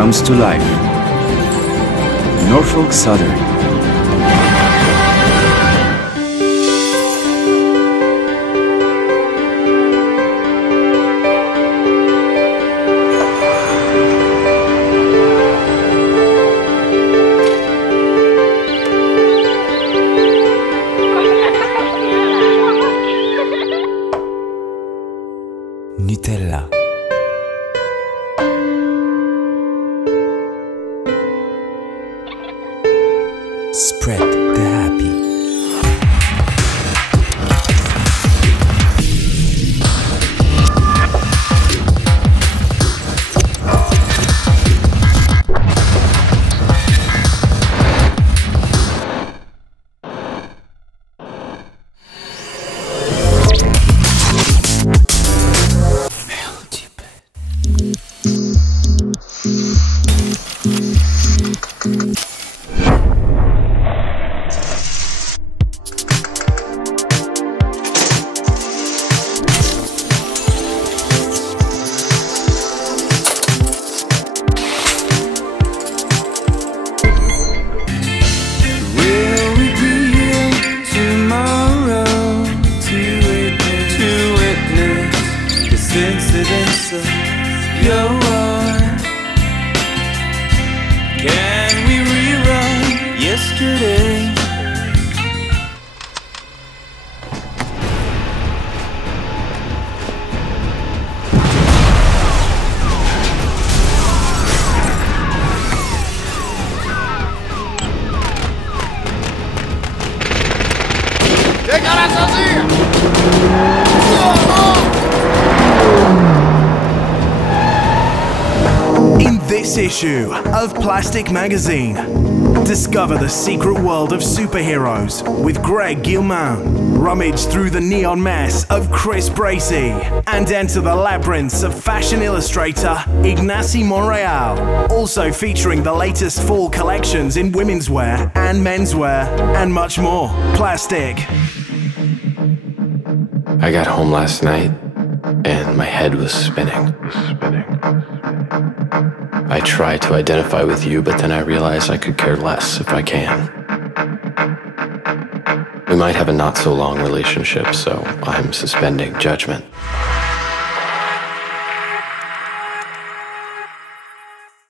comes to life. Norfolk Southern. Nutella. Spread the happy. Incidents of your life. Can we rewrite yesterday? In this issue of Plastic Magazine, discover the secret world of superheroes with Greg Gilman. Rummage through the neon mess of Chris Bracey and enter the labyrinths of fashion illustrator Ignacy Monreal. Also featuring the latest fall collections in women's wear and menswear and much more. Plastic. I got home last night and my head was spinning. I tried to identify with you, but then I realized I could care less if I can. We might have a not-so-long relationship, so I'm suspending judgment.